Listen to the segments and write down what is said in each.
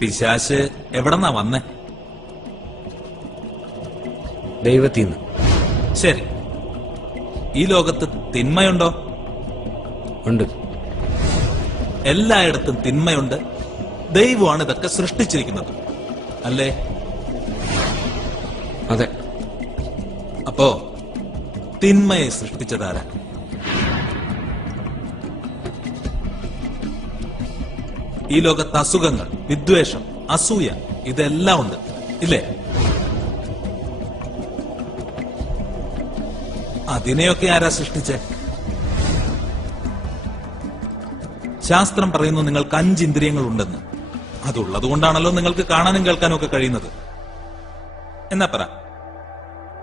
പിശാശ് എവിടെന്നാ വന്നേ? ദൈവത്തിന്ന്. ശരി, ഈ ലോകത്ത് തിന്മയുണ്ടോ? ഉണ്ട്. എല്ലായിടത്തും തിന്മയുണ്ട്. ദൈവമാണ് ഇതൊക്കെ സൃഷ്ടിച്ചിരിക്കുന്നത്, അല്ലേ? അതെ. അപ്പോ തിന്മയെ സൃഷ്ടിച്ചതാരാ? ഈ ലോകത്ത് അസുഖങ്ങൾ, വിദ്വേഷം, അസൂയ ഇതെല്ലാം ഉണ്ട്, ഇല്ലേ? അതിനെയൊക്കെ ആരാ സൃഷ്ടിച്ചേ? ശാസ്ത്രം പറയുന്നു നിങ്ങൾക്ക് 5 ഇന്ദ്രിയങ്ങൾ ഉണ്ടെന്ന്. അതുള്ളത് കൊണ്ടാണല്ലോ നിങ്ങൾക്ക് കാണാനും കേൾക്കാനും ഒക്കെ കഴിയുന്നത്. എന്നാ പറ,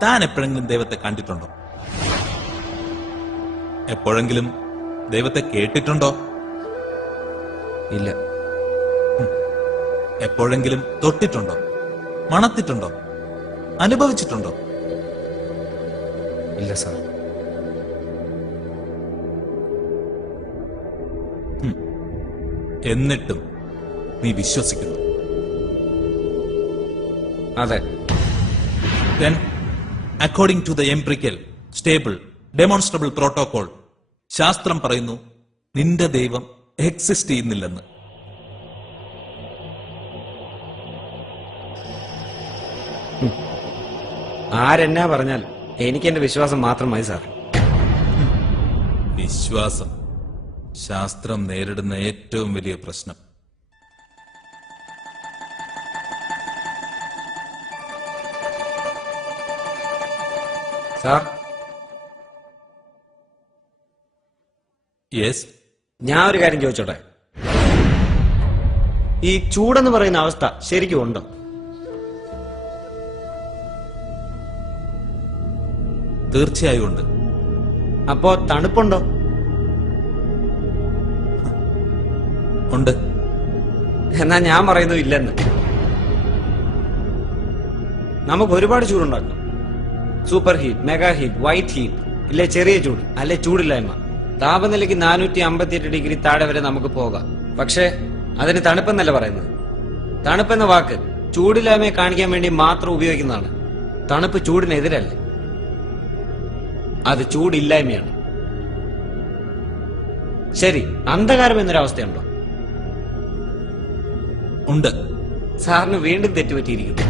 താൻ എപ്പോഴെങ്കിലും ദൈവത്തെ കണ്ടിട്ടുണ്ടോ? എപ്പോഴെങ്കിലും ദൈവത്തെ കേട്ടിട്ടുണ്ടോ? ഇല്ല. എപ്പോഴെങ്കിലും തൊട്ടിട്ടുണ്ടോ? മണത്തിട്ടുണ്ടോ? അനുഭവിച്ചിട്ടുണ്ടോ? ഇല്ല സാർ. എന്നിട്ടും നീ വിശ്വസിക്കുന്നു? അതെ. Then, according to the empirical, stable, demonstrable protocol, ശാസ്ത്രം പറയുന്നു നിന്റെ ദൈവം എക്സിസ്റ്റ് ചെയ്യുന്നില്ലെന്ന്. ആരെന്നാ പറഞ്ഞാൽ എനിക്ക് എന്റെ വിശ്വാസം മാത്രം മതി സാർ. വിശ്വാസം ശാസ്ത്രം നേരിടുന്ന ഏറ്റവും വലിയ പ്രശ്നം. സാർ, യെസ്, ഞാൻ ഒരു കാര്യം ചോദിച്ചോട്ടെ. ഈ ചൂടെന്ന് പറയുന്ന അവസ്ഥ ശരിക്കും ഉണ്ടോ? തീർച്ചയായും ഉണ്ട്. അപ്പോ തണുപ്പുണ്ടോ? ഉണ്ട്. എന്നാ ഞാൻ പറയുന്നു ഇല്ലെന്ന്. നമുക്ക് ഒരുപാട് ചൂടുണ്ടാക്കാം. Super heat, mega heat, white heat, ഇല്ലേ ചെറിയ ചൂട്, അല്ലെ ചൂടില്ലായ്മ. താപനിലയ്ക്ക് 458 ഡിഗ്രി താഴെ വരെ നമുക്ക് പോകാം. പക്ഷേ അതിന് തണുപ്പെന്നല്ല പറയുന്നത്. തണുപ്പെന്ന വാക്ക് ചൂടില്ലായ്മയെ കാണിക്കാൻ വേണ്ടി മാത്രം ഉപയോഗിക്കുന്നതാണ്. തണുപ്പ് ചൂടിനെതിരല്ല, അത് ചൂടില്ലായ്മയാണ്. ശരി, അന്ധകാരം എന്നൊരവസ്ഥയുണ്ടോ? ഉണ്ട്. സാറിന് വീണ്ടും തെറ്റുപറ്റിയിരിക്കുന്നു.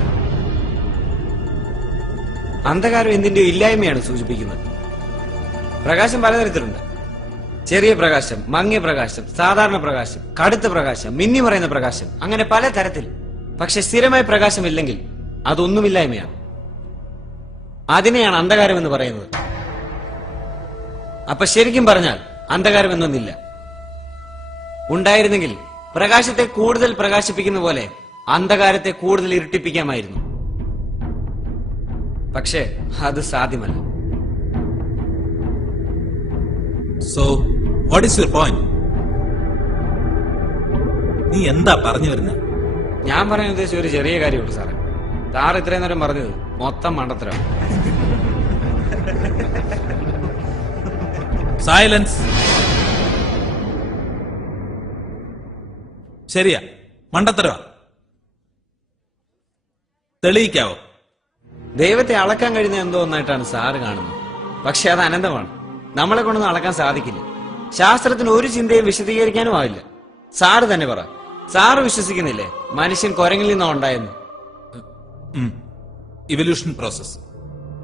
അന്ധകാരം എന്തിന്റെയോ ഇല്ലായ്മയാണ് സൂചിപ്പിക്കുന്നത്. പ്രകാശം പലതരത്തിലുണ്ട്. ചെറിയ പ്രകാശം, മങ്ങിയ പ്രകാശം, സാധാരണ പ്രകാശം, കടുത്ത പ്രകാശം, മിന്നി പറയുന്ന പ്രകാശം, അങ്ങനെ പല തരത്തിൽ. പക്ഷെ സ്ഥിരമായ പ്രകാശമില്ലെങ്കിൽ അതൊന്നുമില്ലായ്മയാണ്. അതിനെയാണ് അന്ധകാരം എന്ന് പറയുന്നത്. അപ്പൊ ശരിക്കും പറഞ്ഞാൽ അന്ധകാരം എന്നൊന്നില്ല. ഉണ്ടായിരുന്നെങ്കിൽ പ്രകാശത്തെ കൂടുതൽ പ്രകാശിപ്പിക്കുന്ന പോലെ അന്ധകാരത്തെ കൂടുതൽ ഇരുട്ടിപ്പിക്കാമായിരുന്നു. പക്ഷേ അത് സാധ്യമല്ല. So what is your point? നീ എന്താ പറഞ്ഞു വരുന്നത്? ഞാൻ പറയാൻ ഉദ്ദേശിച്ച ഒരു ചെറിയ കാര്യമുള്ളൂ സാറേ. സാർ ഇത്രയും നേരം പറഞ്ഞത് മൊത്തം മണ്ടത്തരം. സൈലൻസ്. ശരിയാ, മണ്ടത്തരവാ. തെളിയിക്കാവോ? ദൈവത്തെ അളക്കാൻ കഴിയുന്ന എന്തോ ഒന്നായിട്ടാണ് സാറ് കാണുന്നത്. പക്ഷെ അത് അനന്തമാണ്. നമ്മളെ കൊണ്ടൊന്നും അളക്കാൻ സാധിക്കില്ല. ശാസ്ത്രത്തിന് ഒരു ചിന്തയും വിശദീകരിക്കാനും ആവില്ല. സാറ് തന്നെ പറ, സാറ് വിശ്വസിക്കുന്നില്ലേ മനുഷ്യൻ കുരങ്ങിൽ നിന്നോ ഉണ്ടായെന്ന്? Evolution process.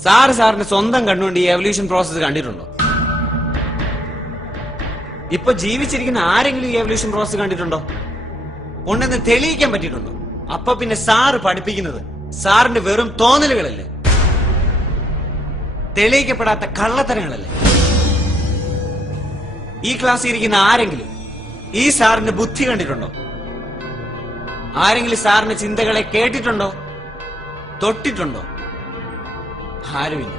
സാറിന്റെ സ്വന്തം കണ്ണുകൊണ്ട് ഈ എവല്യൂഷൻ പ്രോസസ് കണ്ടിട്ടുണ്ടോ? ഇപ്പൊ ജീവിച്ചിരിക്കുന്ന ആരെങ്കിലും ഈ എവല്യൂഷൻ പ്രോസസ് കണ്ടിട്ടുണ്ടോ? ഉണ്ടെന്ന് തെളിയിക്കാൻ പറ്റിയിട്ടുണ്ടോ? അപ്പൊ പിന്നെ സാറ് പഠിപ്പിക്കുന്നത് സാറിന്റെ വെറും തോന്നലുകളല്ലേ, തെളിയിക്കപ്പെടാത്ത കള്ളത്തരങ്ങളല്ലേ? ഈ ക്ലാസ്സിൽ ഇരിക്കുന്ന ആരെങ്കിലും ഈ സാറിന്റെ ബുദ്ധി കണ്ടിട്ടുണ്ടോ? ആരെങ്കിലും സാറിന്റെ ചിന്തകളെ കേട്ടിട്ടുണ്ടോ? തൊട്ടിട്ടുണ്ടോ? ആരുമില്ല.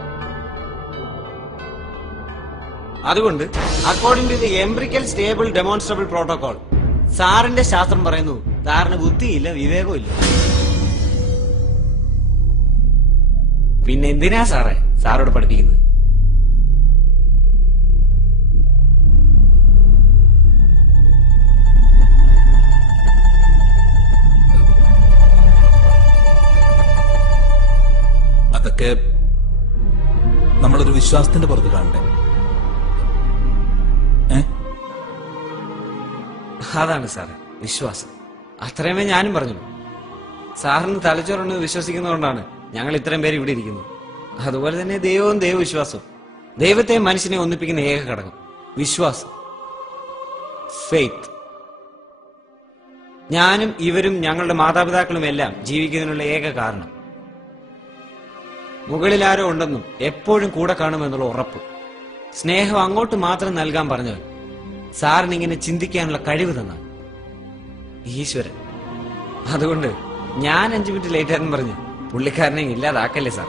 അതുകൊണ്ട് according to the empirical stable demonstrable protocol, സാറിന്റെ ശാസ്ത്രം പറയുന്നു സാറിന് ബുദ്ധിയില്ല, വിവേകവും ഇല്ല. പിന്നെ എന്തിനാ സാറേ സാറോട് പഠിപ്പിക്കുന്നത്? വിശ്വാസത്തിന്റെ പുറത്ത് കാണണ്ടേ? അതാണ് സാറ് വിശ്വാസം. അത്രയുമേ ഞാനും പറഞ്ഞു. സാറിന് തലച്ചോറുണ്ട് വിശ്വസിക്കുന്നതുകൊണ്ടാണ് ഞങ്ങൾ ഇത്രയും പേര് ഇവിടെ ഇരിക്കുന്നത്. അതുപോലെ തന്നെ ദൈവവും ദൈവവിശ്വാസവും. ദൈവത്തെ മനുഷ്യനെ ഒന്നിപ്പിക്കുന്ന ഏക ഘടകം വിശ്വാസം, ഫെയ്ത്ത്. ഞാനും ഇവരും ഞങ്ങളുടെ മാതാപിതാക്കളും എല്ലാം ജീവിക്കുന്നതിനുള്ള ഏക കാരണം മുകളിൽ ആരോ ഉണ്ടെന്നും എപ്പോഴും കൂടെ കാണുമെന്നുള്ള ഉറപ്പ്. സ്നേഹം അങ്ങോട്ട് മാത്രം നൽകാൻ പറഞ്ഞവൻ സാറിന് ഇങ്ങനെ ചിന്തിക്കാനുള്ള കഴിവ് തന്ന ഈശ്വരൻ. അതുകൊണ്ട് ഞാൻ 5 മിനിറ്റ് ലേറ്റ് ആയെന്ന് പറഞ്ഞ് പുള്ളിക്കാരനെ ഇല്ലാതാക്കല്ലേ സാർ.